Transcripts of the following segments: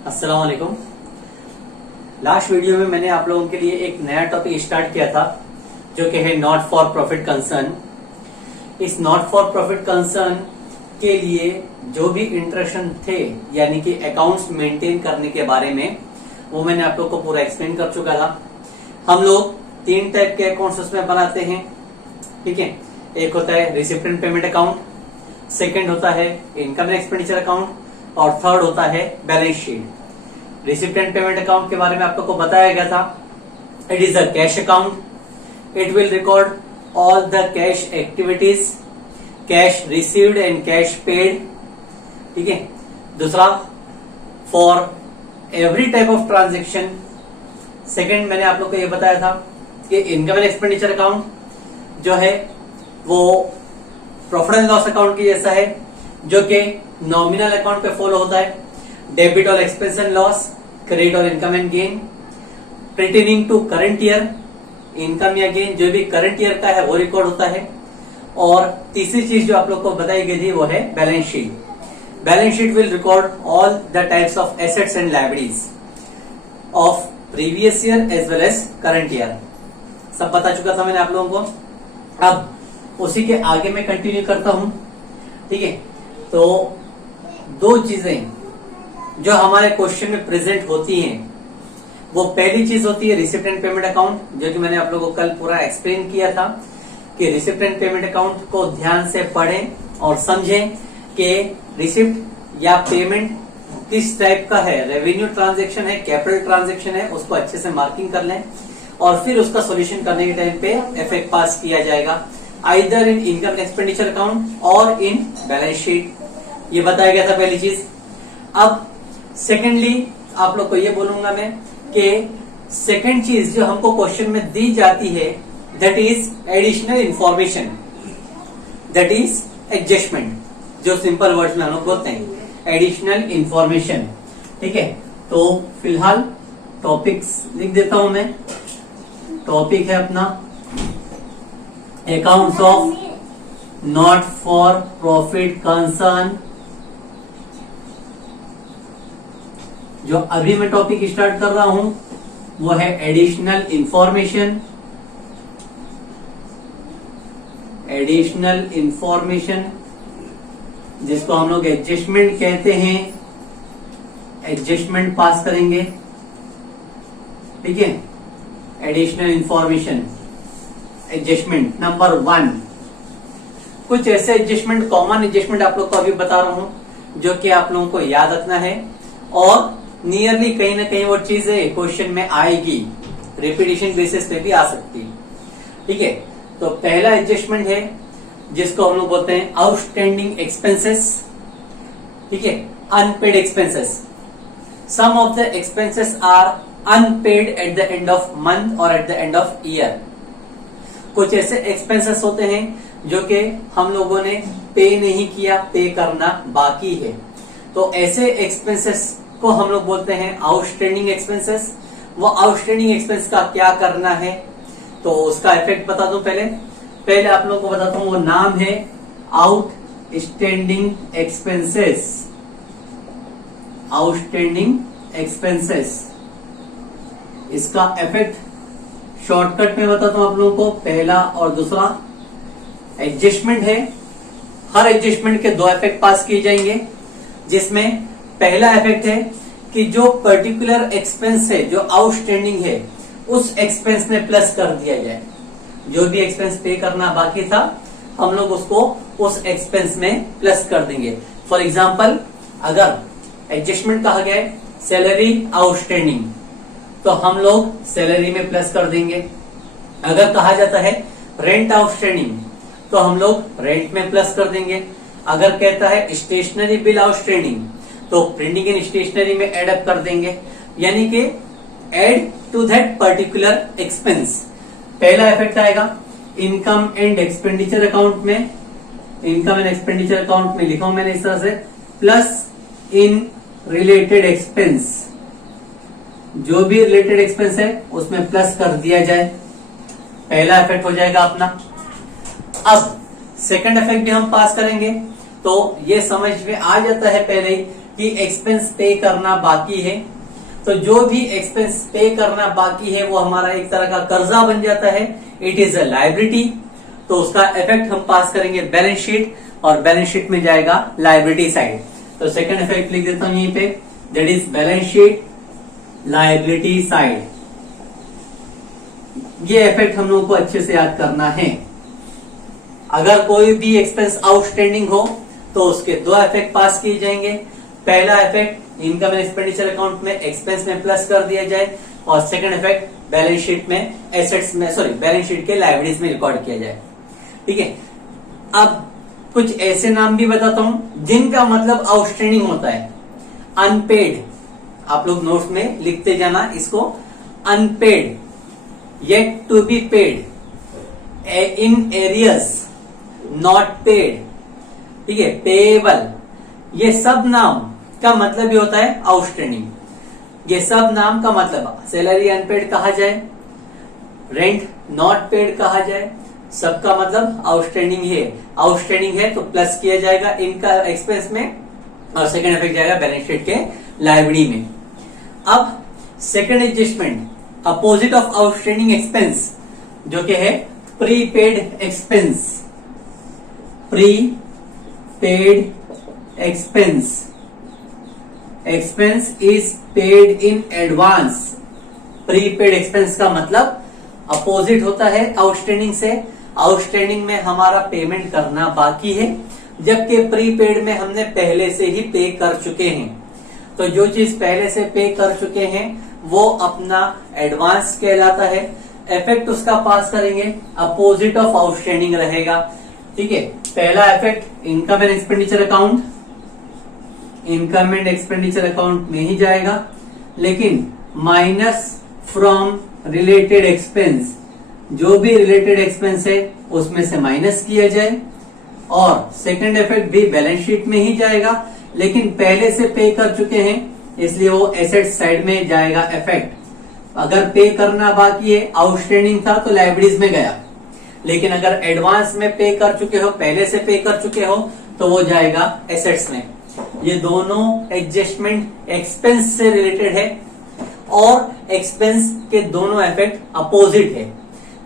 अस्सलाम वालेकुम। Last video में मैंने आप लोगों के लिए एक नया टॉपिक स्टार्ट किया था जो कि है नॉट फॉर प्रॉफिट कंसर्न। इस नॉट फॉर प्रॉफिट कंसर्न के लिए जो भी इंस्ट्रक्शन थे यानी कि अकाउंट्स मेंटेन करने के बारे में वो मैंने आप लोग को पूरा एक्सप्लेन कर चुका था। हम लोग 3 टाइप के अकाउंट्स उसमें बनाते हैं, ठीक है। एक होता है रिसिप्टेंट पेमेंट अकाउंट, सेकंड होता है इनकम एंड एक्सपेंडिचर अकाउंट और थर्ड होता है balance sheet. Recipient payment account के बारे में आप लोग को बताया गया था। It is a cash account. It will record all the cash activities, cash received and cash paid, ठीक है। दूसरा, for every type of transaction. Second, मैंने आप लोग को यह बताया था कि इनकम एंड एक्सपेंडिचर अकाउंट जो है वो प्रॉफिट एंड लॉस अकाउंट की जैसा है, जो कि नॉमिनल अकाउंट पे फॉलो होता है। डेबिट और एक्सपेंस एंड लॉस, क्रेडिट और income and gain, pertaining to current year, income या गेन जो भी करंट ईयर का है वो रिकॉर्ड होता है। और तीसरी चीज जो आप लोग को बताई गई थी वो है balance sheet. Balance sheet will record all the types of assets and liabilities of previous year as well as current year. सब बता चुका था मैंने आप लोगों को। अब उसी के आगे मैं कंटिन्यू करता हूं, ठीक है। तो दो चीजें जो हमारे क्वेश्चन में प्रेजेंट होती हैं, वो पहली चीज होती है रिसिप्ट एंड पेमेंट अकाउंट, जो कि मैंने आप लोगों को कल पूरा एक्सप्लेन किया था कि रिसिप्ट एंड पेमेंट अकाउंट को ध्यान से पढ़ें और समझें कि रिसिप्ट या पेमेंट किस टाइप का है, रेवेन्यू ट्रांजेक्शन है, कैपिटल ट्रांजेक्शन है, उसको अच्छे से मार्किंग कर लें और फिर उसका सोल्यूशन करने के टाइम पे इफेक्ट पास किया जाएगा either in income expenditure account और इन बैलेंस शीट। ये बताया गया था पहली चीज। अब सेकेंडली आप लोग को ये बोलूंगा मैं कि सेकेंड चीज जो हमको क्वेश्चन में दी जाती है that is additional information, that is adjustment, जो सिंपल वर्ड्स में हम लोग बोलते हैं एडिशनल इंफॉर्मेशन, ठीक है। तो फिलहाल टॉपिक्स लिख देता हूं मैं। टॉपिक है अपना accounts of not for profit concern. जो अभी मैं टॉपिक स्टार्ट कर रहा हूं वो है एडिशनल इंफॉर्मेशन। एडिशनल इंफॉर्मेशन जिसको हम लोग एडजस्टमेंट कहते हैं, एडजस्टमेंट पास करेंगे, ठीक है। Additional information adjustment number 1। कुछ ऐसे एडजस्टमेंट, कॉमन एडजस्टमेंट आप लोग को अभी बता रहा हूं जो कि आप लोगों को याद रखना है और नियरली कहीं ना कहीं वो चीजें क्वेश्चन में आएगी, रिपीटिशन बेसिस पे भी आ सकती, ठीक है। तो पहला एडजस्टमेंट है जिसको हम लोग बोलते हैं आउटस्टैंडिंग एक्सपेंसेस, ठीक है, unpaid expenses. Some of the expenses are unpaid at the end of month और at the end of year. कुछ ऐसे एक्सपेंसेस होते हैं जो कि हम लोगों ने पे नहीं किया, पे करना बाकी है, तो ऐसे एक्सपेंसेस को हम लोग बोलते हैं आउटस्टैंडिंग एक्सपेंसेस। वो आउटस्टैंडिंग एक्सपेंस का क्या करना है तो उसका इफेक्ट बता दूं। पहले आप लोगों को बताता हूं, वो नाम है आउटस्टैंडिंग एक्सपेंसेस। आउटस्टैंडिंग एक्सपेंसेस, इसका इफेक्ट शॉर्टकट में बताता हूं आप लोगों को। पहला और दूसरा एडजस्टमेंट है। हर एडजस्टमेंट के 2 इफेक्ट पास किए जाएंगे, जिसमें पहला इफेक्ट है कि जो पर्टिकुलर एक्सपेंस है, जो आउटस्टैंडिंग है, उस एक्सपेंस में प्लस कर दिया जाए। जो भी एक्सपेंस पे करना बाकी था हम लोग उसको उस एक्सपेंस में प्लस कर देंगे। फॉर एग्जाम्पल, अगर एडजस्टमेंट कहा गया है सैलरी आउटस्टैंडिंग तो हम लोग सैलरी में प्लस कर देंगे। अगर कहा जाता है रेंट आउटस्टैंडिंग तो हम लोग रेंट में प्लस कर देंगे। अगर कहता है स्टेशनरी बिल आउटस्टैंडिंग तो प्रिंटिंग एंड स्टेशनरी में एड अप कर देंगे, यानी कि add to that particular expense. पहला इफेक्ट आएगा इनकम एंड एक्सपेंडिचर अकाउंट में। इनकम एंड एक्सपेंडिचर अकाउंट में लिखा हूं मैंने इस तरह से, प्लस इन रिलेटेड एक्सपेंस, जो भी रिलेटेड एक्सपेंस है उसमें प्लस कर दिया जाए। पहला इफेक्ट हो जाएगा अपना। अब सेकंड इफेक्ट भी हम पास करेंगे तो ये समझ में आ जाता है पहले ही कि एक्सपेंस पे करना बाकी है, तो जो भी एक्सपेंस पे करना बाकी है वो हमारा एक तरह का कर्जा बन जाता है, इट इज अ लायबिलिटी। तो उसका इफेक्ट हम पास करेंगे बैलेंस शीट, और बैलेंस शीट में जाएगा लायबिलिटी साइड। तो सेकंड इफेक्ट लिख देता हूं यहीं पे, that is balance sheet liability side. ये इफेक्ट हम लोगों को अच्छे से याद करना है। अगर कोई भी एक्सपेंस आउटस्टैंडिंग हो तो उसके दो इफेक्ट पास किए जाएंगे। पहला effect income and expenditure account में एक्सपेंस में प्लस कर दिया जाए, और सेकंड इफेक्ट बैलेंस शीट में एसेट्स में बैलेंस शीट के लायबिलिटीज में रिकॉर्ड किया जाए। ठीक है, अब कुछ ऐसे नाम भी बताता हूं जिनका मतलब आउटस्टैंडिंग होता है। अनपेड, आप लोग नोट्स में लिखते जाना इसको, unpaid, yet to be paid, in arrears, not paid, ठीक है, पेएबल, ये सब नाम का मतलब ये होता है आउटस्टैंडिंग। ये सब नाम का मतलब सैलरी अनपेड कहा जाए, रेंट नॉट पेड कहा जाए, सबका मतलब आउटस्टैंडिंग है। आउटस्टैंडिंग है तो प्लस किया जाएगा इनका एक्सपेंस में, और सेकंड इफेक्ट जाएगा बैलेंस शीट के लायबिलिटी में। अब second adjustment, opposite of outstanding expense, जो कि है prepaid expense. Prepaid expense, expense is paid in advance. Prepaid expense का मतलब अपोजिट होता है आउटस्टैंडिंग से। आउटस्टैंडिंग में हमारा पेमेंट करना बाकी है, जबकि प्रीपेड में हमने पहले से ही पे कर चुके हैं। तो जो चीज पहले से पे कर चुके हैं वो अपना एडवांस कहलाता है। इफेक्ट उसका पास करेंगे अपोजिट ऑफ आउटस्टैंडिंग रहेगा। ठीक है, पहला effect income and expenditure account, income and expenditure account में ही जाएगा, लेकिन माइनस फ्रॉम रिलेटेड एक्सपेंस, जो भी रिलेटेड एक्सपेंस है उसमें से माइनस किया जाए। और सेकंड इफेक्ट भी बैलेंस शीट में ही जाएगा, लेकिन पहले से पे कर चुके हैं इसलिए वो एसेट साइड में जाएगा इफेक्ट। अगर पे करना बाकी है, आउटस्टैंडिंग था तो लायबिलिटीज में गया, लेकिन अगर एडवांस में पे कर चुके हो, पहले से पे कर चुके हो, तो वो जाएगा एसेट्स में। ये दोनों एडजस्टमेंट एक्सपेंस से रिलेटेड है, और एक्सपेंस के दोनों इफेक्ट अपोजिट है।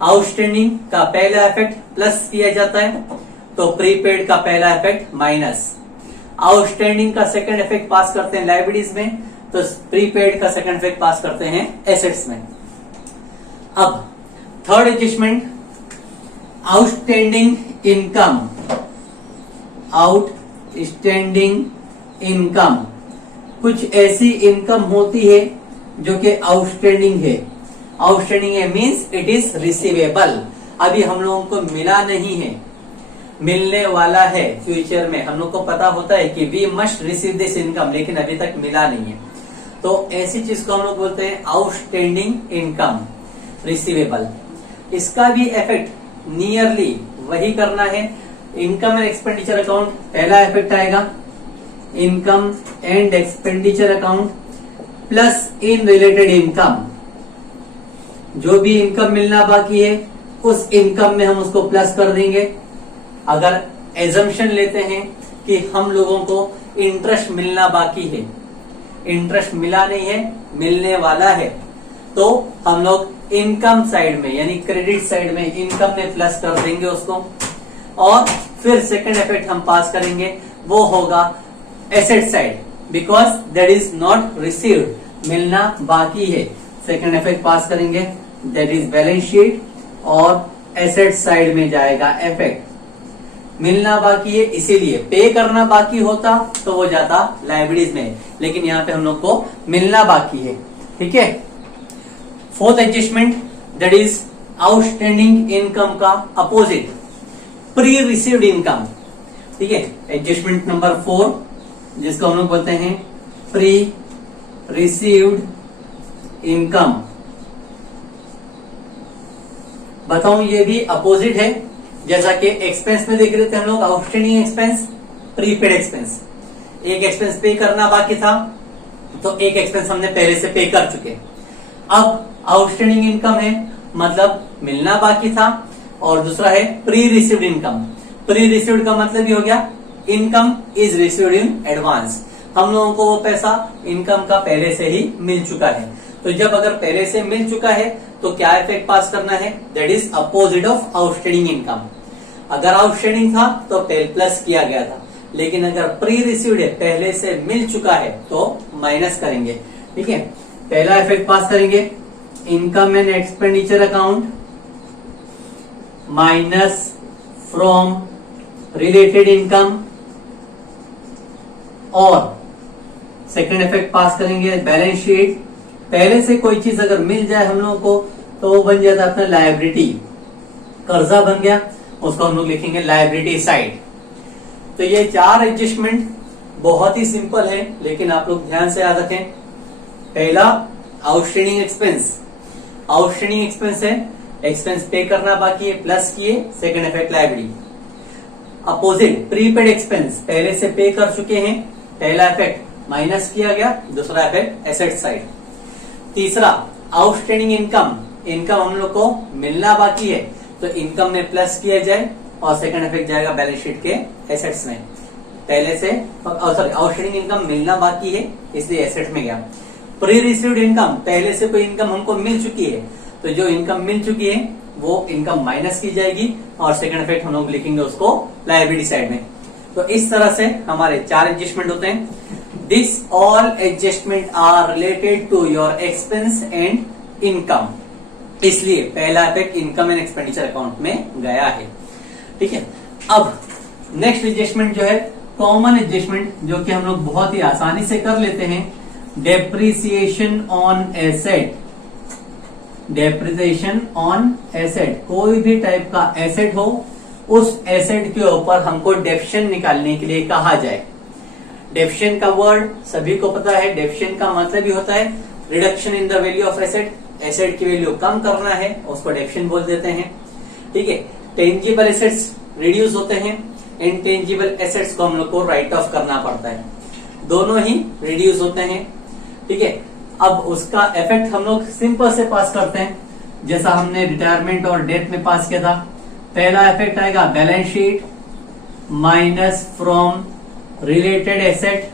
आउटस्टैंडिंग का पहला इफेक्ट प्लस किया जाता है, तो प्रीपेड का पहला इफेक्ट माइनस। आउटस्टैंडिंग का सेकंड इफेक्ट पास करते हैं लायबिलिटीज में, तो प्रीपेड का सेकंड इफेक्ट पास करते हैं एसेट्स में। अब third adjustment, outstanding income. Outstanding income, कुछ ऐसी इनकम होती है जो कि आउटस्टैंडिंग है। आउटस्टैंडिंग है मींस इट इज रिसीवेबल, अभी हम लोगों को मिला नहीं है, मिलने वाला है फ्यूचर में। हम लोग को पता होता है कि we must receive this income, लेकिन अभी तक मिला नहीं है, तो ऐसी चीज को हम लोग बोलते हैं आउटस्टैंडिंग इनकम, रिसीवेबल। इसका भी इफेक्ट नियरली वही करना है। इनकम एंड एक्सपेंडिचर अकाउंट, पहला इफेक्ट आएगा income and expenditure account plus in related income. जो भी इनकम मिलना बाकी है उस इनकम में हम उसको प्लस कर देंगे। अगर एजम्पशन लेते हैं कि हम लोगों को इंटरेस्ट मिलना बाकी है, इंटरेस्ट मिला नहीं है, मिलने वाला है, तो हम लोग इनकम साइड में यानी क्रेडिट साइड में इनकम में प्लस कर देंगे उसको। और फिर सेकंड इफेक्ट हम पास करेंगे, वो होगा asset side, because that is not received, मिलना बाकी है। सेकंड इफेक्ट पास करेंगे, दैट इज बैलेंस शीट, और एसेट साइड में जाएगा इफेक्ट। मिलना बाकी है इसीलिए, पे करना बाकी होता तो वो जाता लायबिलिटीज में, लेकिन यहाँ पे हम लोग को मिलना बाकी है। ठीक है, fourth adjustment, that is outstanding income का अपोजिट, प्री रिसीव्ड इनकम। ठीक है, एडजस्टमेंट नंबर 4, जिसको हम लोग बोलते हैं प्री रिसीव्ड इनकम। बताऊं ये भी अपोजिट है, जैसा कि एक्सपेंस में देख रहे थे हम लोग, आउटस्टैंडिंग एक्सपेंस, प्रीपेड एक्सपेंस। एक एक्सपेंस पे करना बाकी था तो एक एक्सपेंस हमने पहले से पे कर चुके। अब आउटस्टैंडिंग इनकम है मतलब मिलना बाकी था, और दूसरा है pre received income. Pre received का मतलब ये हो गया income is received in advance, हम लोगों को वो पैसा इनकम का पहले से ही मिल चुका है। तो जब अगर पहले से मिल चुका है तो क्या इफेक्ट पास करना है, that is opposite of outstanding income. अगर आउटस्टैंडिंग था तो प्लस किया गया था, लेकिन अगर प्री रिसीव्ड है, पहले से मिल चुका है, तो माइनस करेंगे। ठीक है, पहला इफेक्ट पास करेंगे, income and expenditure account minus from related income, और सेकंड इफेक्ट पास करेंगे बैलेंस शीट। पहले से कोई चीज अगर मिल जाए हम लोगों को तो वो बन जाता है अपना लायबिलिटी, कर्जा बन गया, उसको हम लोग लिखेंगे लायबिलिटी साइड। तो ये 4 एडजस्टमेंट बहुत ही सिंपल है, लेकिन आप लोग ध्यान से याद रखें। पहला आउटस्टैंडिंग एक्सपेंस, आउटस्टैंडिंग एक्सपेंस है, एक्सपेंस पे करना बाकी है, प्लस किए, second effect liability. Opposite prepaid expense, पहले से पे कर चुके हैं, पहला इफेक्ट माइनस किया गया, दूसरा इफेक्ट एसेट साइड। तीसरा आउटस्टैंडिंग इनकम, इनकम हम लोग को मिलना बाकी है तो इनकम में प्लस किया जाए, और सेकंड इफेक्ट जाएगा बैलेंस शीट के एसेट्स में। पहले से सॉरी आउटस्टैंडिंग इनकम मिलना बाकी है इसलिए एसेट में गया। प्री रिसीव्ड इनकम, पहले से कोई इनकम हमको मिल चुकी है तो जो इनकम मिल चुकी है वो इनकम माइनस की जाएगी, और सेकंड इफेक्ट हम लोग लिखेंगे उसको लायबिलिटी साइड में। तो इस तरह से हमारे 4 एडजस्टमेंट होते हैं। This all adjustment are related to your expense and income, इसलिए पहला effect income and expenditure account में गया है। ठीक है, अब नेक्स्ट एडजस्टमेंट जो है कॉमन एडजस्टमेंट, जो कि हम लोग बहुत ही आसानी से कर लेते हैं, depreciation on asset. Depreciation on asset, कोई भी टाइप का एसेट हो, उस एसेट के ऊपर हमको डेप्शन निकालने के लिए कहा जाए। डेप्शन का वर्ड सभी को पता है, डेप्शन का मतलब ही होता है reduction in the value of asset, asset की वैल्यू कम करना है, उसको डेप्शन बोल देते हैं। ठीक है, टेंजिबल एसेट्स रिड्यूस होते हैं, इनटेंजिबल एसेट्स को हम लोग को राइट ऑफ करना पड़ता है, दोनों ही रिड्यूस होते हैं। ठीक है, अब उसका इफेक्ट हम लोग सिंपल से पास करते हैं, जैसा हमने रिटायरमेंट और डेथ में पास किया था। पहला इफेक्ट आएगा balance sheet minus from related asset,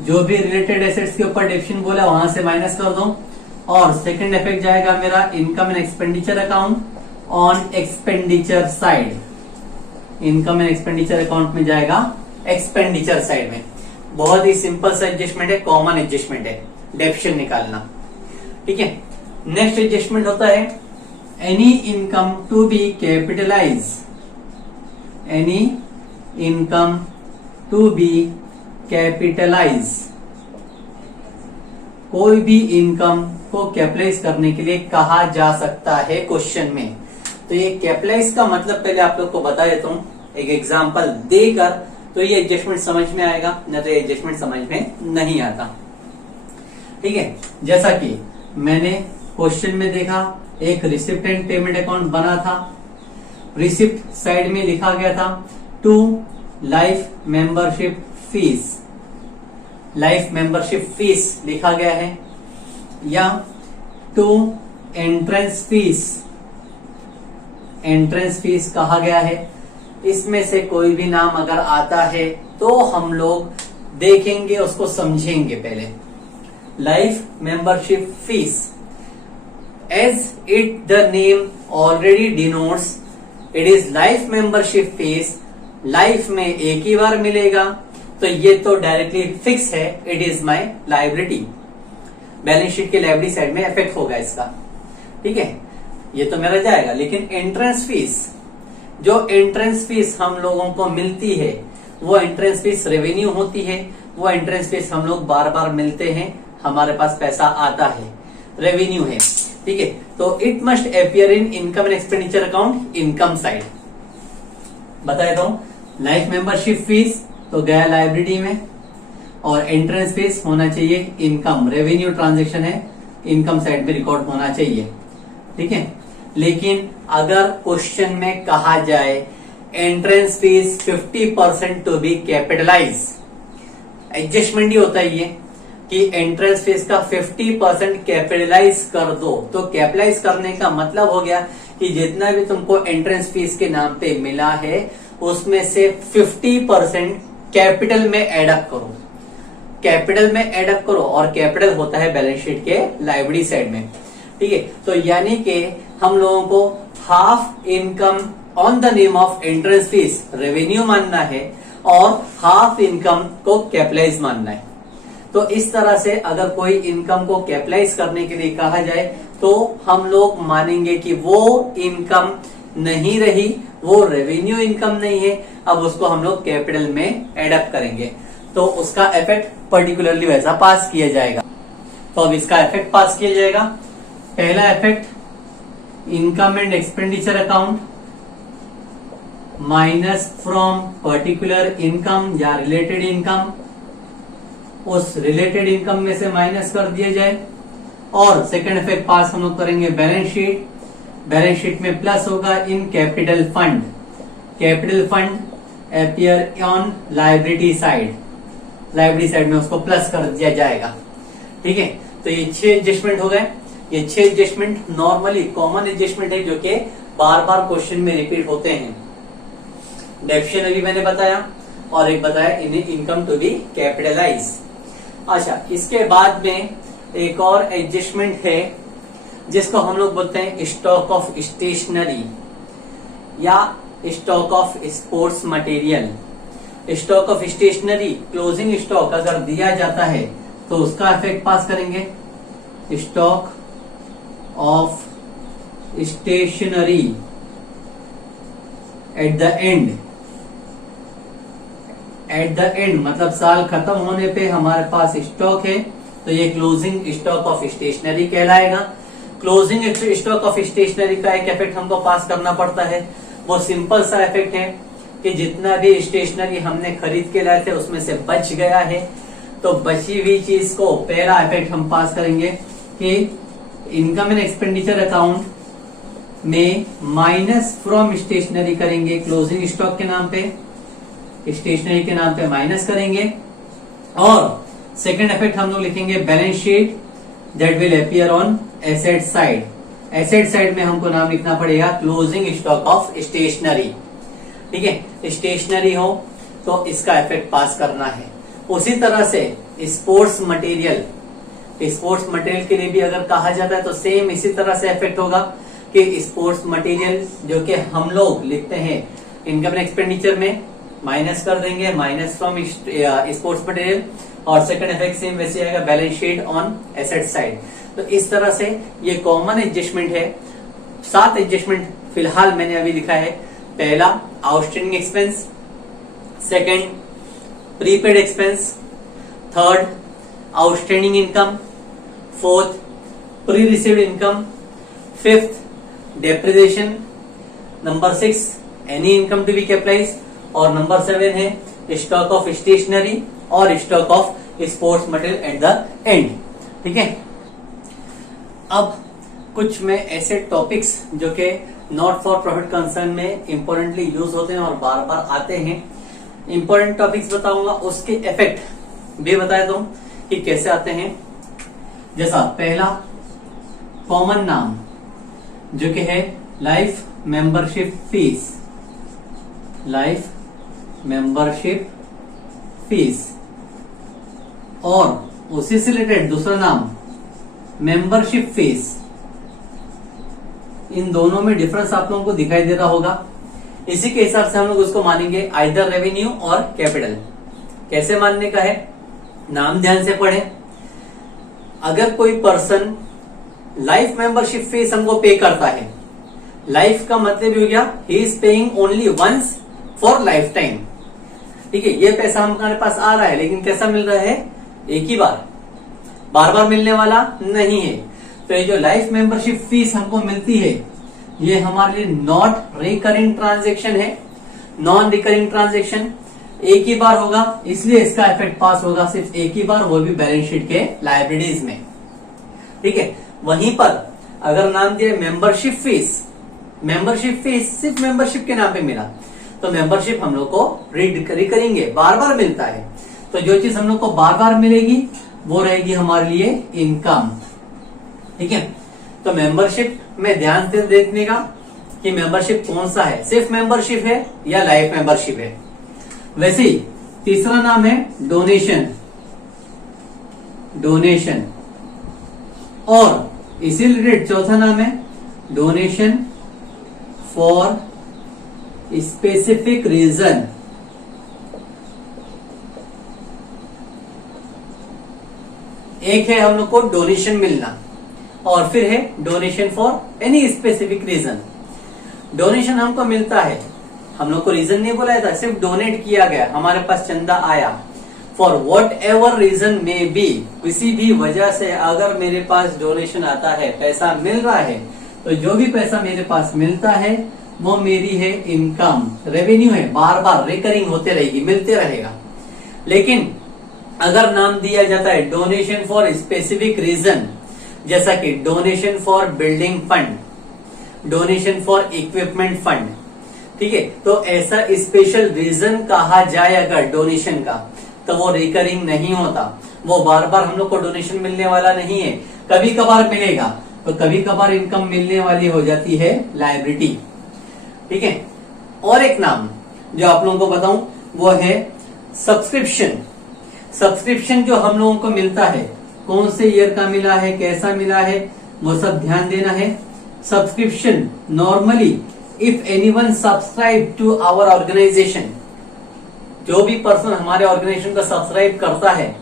जो भी रिलेटेड एसेट्स के ऊपर डेप्शन बोला वहां से माइनस कर दो, और सेकंड इफेक्ट जाएगा मेरा income and expenditure account on expenditure side. Income and expenditure account में जाएगा एक्सपेंडिचर साइड में। बहुत ही सिंपल सा एडजस्टमेंट है, कॉमन एडजस्टमेंट है, डेप्शन निकालना। ठीक है, नेक्स्ट एडजस्टमेंट होता है any income to be capitalise. Any income to be capitalise, कोई भी इनकम को कैपिटलाइज करने के लिए कहा जा सकता है क्वेश्चन में। तो ये कैपिटलाइज का मतलब पहले आप लोग को बता देता हूं एक एग्जांपल देकर, तो ये एडजस्टमेंट समझ में आएगा, न तो ये एडजस्टमेंट समझ में नहीं आता। ठीक है, जैसा कि मैंने क्वेश्चन में देखा, एक रिसिप्ट एंड पेमेंट अकाउंट बना था, रिसिप्ट साइड में लिखा गया था to life membership fees, life membership fees लिखा गया है, या to entrance fees, entrance fees कहा गया है। इसमें से कोई भी नाम अगर आता है तो हम लोग देखेंगे, उसको समझेंगे पहले। Life membership fees, as it the name already denotes, it is life membership fees, life में एक ही बार मिलेगा, तो ये तो डायरेक्टली फिक्स है, it is my liability. Balance sheet के लायबिलिटी साइड में इफेक्ट होगा इसका। ठीक है, ये तो मेरा जाएगा। लेकिन एंट्रेंस फीस, जो एंट्रेंस फीस हम लोगों को मिलती है वो एंट्रेंस फीस रेवेन्यू होती है, वो एंट्रेंस फीस हम लोग बार बार मिलते हैं, हमारे पास पैसा आता है, रेवेन्यू है। ठीक है, तो it must appear in income and expenditure account, income side. बता देता हूं, लाइफ मेंबरशिप फीस तो गया लायबिलिटी में, और एंट्रेंस फीस होना चाहिए इनकम, रेवेन्यू ट्रांजेक्शन है, इनकम साइड में रिकॉर्ड होना चाहिए। ठीक है, लेकिन अगर क्वेश्चन में कहा जाए entrance fees 50% to be capitalise, adjustment ही होता है ये कि एंट्रेंस फीस का 50% कैपिटलाइज कर दो। तो कैपिटलाइज करने का मतलब हो गया कि जितना भी तुमको एंट्रेंस फीस के नाम पे मिला है उसमें से 50% कैपिटल में एडअप करो, कैपिटल में एडअप करो, और कैपिटल होता है बैलेंस शीट के लायबिलिटी साइड में। ठीक है, तो यानी कि हम लोगों को half income on the name of entrance fees revenue मानना है और हाफ इनकम को कैपिटलाइज मानना है। तो इस तरह से अगर कोई इनकम को कैपिटलाइज करने के लिए कहा जाए तो हम लोग मानेंगे कि वो इनकम नहीं रही, वो रेवेन्यू इनकम नहीं है, अब उसको हम लोग कैपिटल में एडअप करेंगे, तो उसका इफेक्ट पर्टिकुलरली वैसा पास किया जाएगा। तो अब इसका इफेक्ट पास किया जाएगा। पहला effect, income and expenditure account minus from particular income या रिलेटेड इनकम, उस रिलेटेड इनकम में से माइनस कर दिया जाए। और सेकंड इफेक्ट पास हम लोग करेंगे बैलेंस शीट, बैलेंस शीट में प्लस होगा in capital fund, capital fund appear on liability side, liability side में उसको प्लस कर दिया जाएगा। ठीक है, तो ये 6 एडजस्टमेंट हो गए। ये 6 एडजस्टमेंट नॉर्मली कॉमन एडजस्टमेंट है जो कि बार बार क्वेश्चन में रिपीट होते हैं। डेफिशिएंट अभी मैंने बताया और एक बताया इन्हें इनकम टू बी कैपिटलाइज। अच्छा, इसके बाद में एक और एडजस्टमेंट है जिसको हम लोग बोलते हैं स्टॉक ऑफ स्टेशनरी या stock of sports material. Stock of stationery closing stock अगर दिया जाता है तो उसका इफेक्ट पास करेंगे। Stock of stationery at the end, at the end मतलब साल खत्म होने पे हमारे पास स्टॉक है तो ये क्लोजिंग स्टॉक ऑफ स्टेशनरी कहलाएगा। क्लोजिंग स्टॉक ऑफ स्टेशनरी का एक इफेक्ट हमको पास करना पड़ता है। वो सिंपल सा इफेक्ट है कि जितना भी स्टेशनरी हमने खरीद के लाए थे उसमें से बच गया है तो बची हुई चीज को पहला इफेक्ट हम पास करेंगे कि इनकम एंड एक्सपेंडिचर अकाउंट में माइनस फ्रॉम स्टेशनरी करेंगे, क्लोजिंग स्टॉक के नाम पे, स्टेशनरी के नाम पे माइनस करेंगे। और सेकंड इफेक्ट हम लोग लिखेंगे balance sheet that will appear on asset side. Asset side में हमको नाम लिखना पड़ेगा क्लोजिंग स्टॉक ऑफ स्टेशनरी। ठीक है, स्टेशनरी हो तो इसका इफेक्ट पास करना है। उसी तरह से स्पोर्ट्स मटेरियल, स्पोर्ट्स मटेरियल के लिए भी अगर कहा जाता है तो सेम इसी तरह से इफेक्ट होगा कि स्पोर्ट्स मटेरियल जो कि हम लोग लिखते हैं इनकम एंड एक्सपेंडिचर में माइनस कर देंगे, माइनस फ्रॉम स्पोर्ट्स मटेरियल, और सेकंड इफेक्ट सेम वैसे आएगा balance sheet on asset side. तो इस तरह से ये कॉमन एडजस्टमेंट है। 7 एडजस्टमेंट फिलहाल मैंने अभी लिखा है। पहला outstanding expense, second prepaid expense, third outstanding income, fourth pre received income, fifth depreciation, number 6 any income to be capitalise, और नंबर 7 है स्टॉक ऑफ स्टेशनरी और stock of sports material at the end. ठीक है, अब कुछ में ऐसे topics जो कि नॉट फॉर प्रॉफिट कंसर्न में इंपॉर्टेंटली यूज होते हैं और बार बार आते हैं, इंपॉर्टेंट टॉपिक्स बताऊंगा, उसके इफेक्ट भी बता दूं कि कैसे आते हैं। जैसा पहला कॉमन नाम जो कि है life membership fees, life membership fees, और उसी से रिलेटेड दूसरा नाम मेंबरशिप फीस। इन दोनों में डिफरेंस आप लोगों को दिखाई दे रहा होगा। इसी के हिसाब से हम लोग उसको मानेंगे आइदर रेवेन्यू और कैपिटल। कैसे मानने का है, नाम ध्यान से पढ़े। अगर कोई पर्सन लाइफ मेंबरशिप फीस हमको पे करता है, लाइफ का मतलब हो गया he is paying only once for life time. ठीक है, ये पैसा हमारे पास आ रहा है लेकिन कैसा मिल रहा है, एक ही बार, बार बार मिलने वाला नहीं है। तो ये जो लाइफ मेंबरशिप फीस हमको मिलती है ये हमारे लिए नॉट रिकरिंग ट्रांजेक्शन है, नॉन रिकरिंग ट्रांजेक्शन, एक ही बार होगा, इसलिए इसका इफेक्ट पास होगा सिर्फ एक ही बार, वो भी बैलेंस शीट के लायबिलिटीज में। ठीक है, वहीं पर अगर नाम दिया मेंबरशिप फीस, मेंबरशिप फीस सिर्फ मेंबरशिप के नाम पे मिला तो मेंबरशिप हम लोग को रिकरिंग है, बार बार मिलता है। तो जो चीज हम लोग को बार बार मिलेगी वो रहेगी हमारे लिए इनकम। ठीक है, तो मेंबरशिप में ध्यान से देखने का कि मेंबरशिप कौन सा है, सिर्फ मेंबरशिप है या लाइफ मेंबरशिप है। वैसे ही तीसरा नाम है डोनेशन, डोनेशन। और इसी रिलेटेड चौथा नाम है डोनेशन फॉर स्पेसिफिक रीजन। एक है हम लोग को डोनेशन मिलना और फिर है donation for any specific reason. Donation हमको मिलता है, हम लोग को रीजन नहीं बोला था, सिर्फ डोनेट किया गया, हमारे पास चंदा आया। फॉर वॉट एवर रीजन में बी, किसी भी वजह से अगर मेरे पास डोनेशन आता है, पैसा मिल रहा है, तो जो भी पैसा मेरे पास मिलता है वो मेरी है इनकम, रेवेन्यू है, बार बार रिकरिंग होते रहेगी, मिलते रहेगा। लेकिन अगर नाम दिया जाता है डोनेशन फॉर स्पेसिफिक रीजन, जैसा कि donation for building fund, donation for equipment fund, ठीक है, तो ऐसा स्पेशल रीजन कहा जाए अगर डोनेशन का, तो वो रिकरिंग नहीं होता, वो बार बार हम लोग को डोनेशन मिलने वाला नहीं है, कभी कभार मिलेगा, तो कभी कभार इनकम मिलने वाली हो जाती है लायबिलिटी, ठीक है। और एक नाम जो आप लोगों को बताऊं वो है सब्सक्रिप्शन। सब्सक्रिप्शन जो हम लोगों को मिलता है, कौन से ईयर का मिला है, कैसा मिला है, वो सब ध्यान देना है। Subscription normally if anyone subscribe to our organisation, जो भी पर्सन हमारे ऑर्गेनाइजेशन को सब्सक्राइब करता है,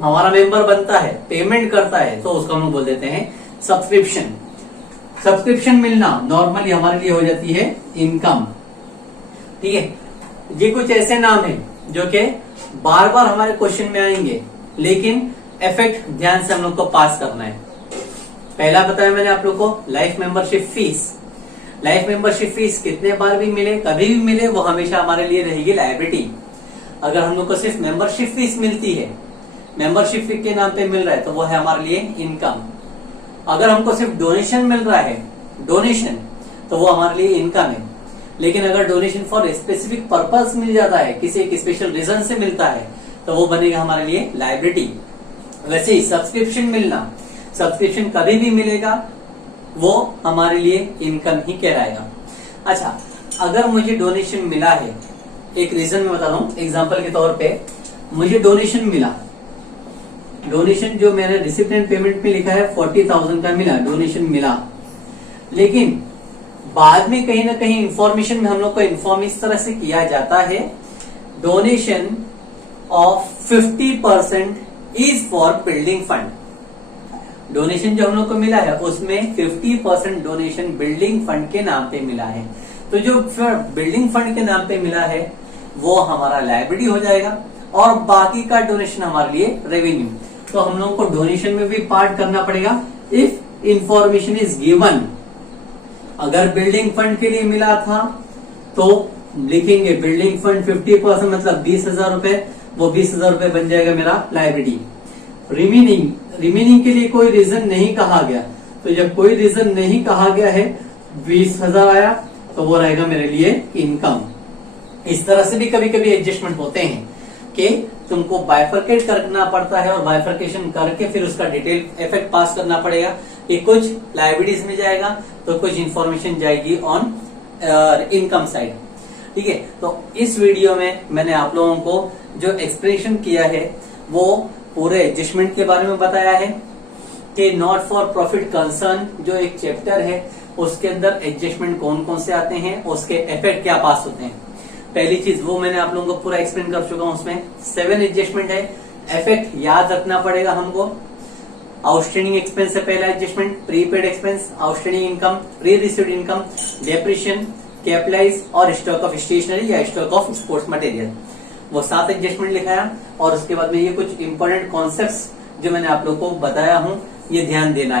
हमारा मेंबर बनता है, पेमेंट करता है, तो उसको हम लोग बोल देते हैं सब्सक्रिप्शन। सब्सक्रिप्शन मिलना नॉर्मली हमारे लिए हो जाती है इनकम, ठीक है। ये कुछ ऐसे नाम है जो कि बार बार हमारे क्वेश्चन में आएंगे, लेकिन इफेक्ट ध्यान से हम लोग को पास करना है। पहला बताया मैंने आप लोग को life membership fees. Life membership fees कितने बार भी मिले, कभी भी मिले, वो हमेशा हमारे लिए रहेगी लायबिलिटी। अगर हम लोग को सिर्फ मेंबरशिप फीस मिलती है, मेंबरशिप फी के नाम पे मिल रहा है, तो वो है हमारे लिए इनकम। अगर हमको सिर्फ डोनेशन मिल रहा है, डोनेशन, तो वो हमारे लिए इनकम है। लेकिन अगर डोनेशन फॉर स्पेसिफिक पर्पस मिल जाता है, किसी एक स्पेशल रीजन से मिलता है, तो वो बनेगा हमारे लिए लायबिलिटी। वैसे ही सब्सक्रिप्शन मिलना, सब्सक्रिप्शन कभी भी मिलेगा, वो हमारे लिए इनकम ही कहलाएगा। अच्छा, अगर मुझे डोनेशन मिला है, एक रीजन में बता रहा हूं, एग्जाम्पल के तौर पे मुझे डोनेशन मिला, डोनेशन जो मैंने रिसिप्टेंट पेमेंट में लिखा है 40,000 का मिला, डोनेशन मिला, लेकिन बाद में कहीं ना कहीं इंफॉर्मेशन में हम लोग को इन्फॉर्म इस तरह से किया जाता है, donation of 50% is for building fund. Donation जो हम लोग को मिला है उसमें 50% डोनेशन बिल्डिंग फंड के नाम पे मिला है, तो जो बिल्डिंग फंड के नाम पे मिला है वो हमारा लायबिलिटी हो जाएगा, और बाकी का डोनेशन हमारे लिए रेवेन्यू। तो हम लोगों को डोनेशन में भी पार्ट करना पड़ेगा। इफ इंफॉर्मेशन इज गिवन, अगर बिल्डिंग फंड के लिए मिला था तो लिखेंगे बिल्डिंग फंड 50% मतलब 20,000 रुपए, वो 20,000 रुपए बन जाएगा मेरा लायबिलिटी। रिमेनिंग के लिए कोई रीजन नहीं कहा गया, तो जब कोई रीजन नहीं कहा गया है, 20,000 आया, तो वो रहेगा मेरे लिए इनकम। इस तरह से भी कभी कभी एडजस्टमेंट होते हैं कि तुमको बाइफरकेट करना पड़ता है, और बाइफरकेशन करके फिर उसका डिटेल इफेक्ट पास करना पड़ेगा कि कुछ लायबिलिटीज में जाएगा तो कुछ इंफॉर्मेशन जाएगी ऑन इनकम साइड, ठीक है। तो इस वीडियो में मैंने आप लोगों को जो एक्सप्लेनेशन किया है वो पूरे एडजस्टमेंट के बारे में बताया है कि नॉट फॉर प्रॉफिट कंसर्न जो एक चैप्टर है उसके अंदर एडजस्टमेंट कौन कौन से आते हैं, उसके इफेक्ट क्या पास होते हैं। पहली चीज वो मैंने आप लोगों को पूरा एक्सप्लेन कर चुका हूं, उसमें 7 एडजस्टमेंट है। इफेक्ट याद रखना पड़ेगा हमको। आउटस्टैंडिंग एक्सपेंस से पहला adjustment, prepaid expense, outstanding income, pre received income, depreciation, capitalise और स्टॉक ऑफ स्टेशनरी या स्टॉक ऑफ स्पोर्ट्स मटेरियल, वो 7 एडजस्टमेंट लिखाया। और उसके बाद में ये कुछ इंपॉर्टेंट कॉन्सेप्ट्स जो मैंने आप लोग को बताया हूं, ये ध्यान देना है।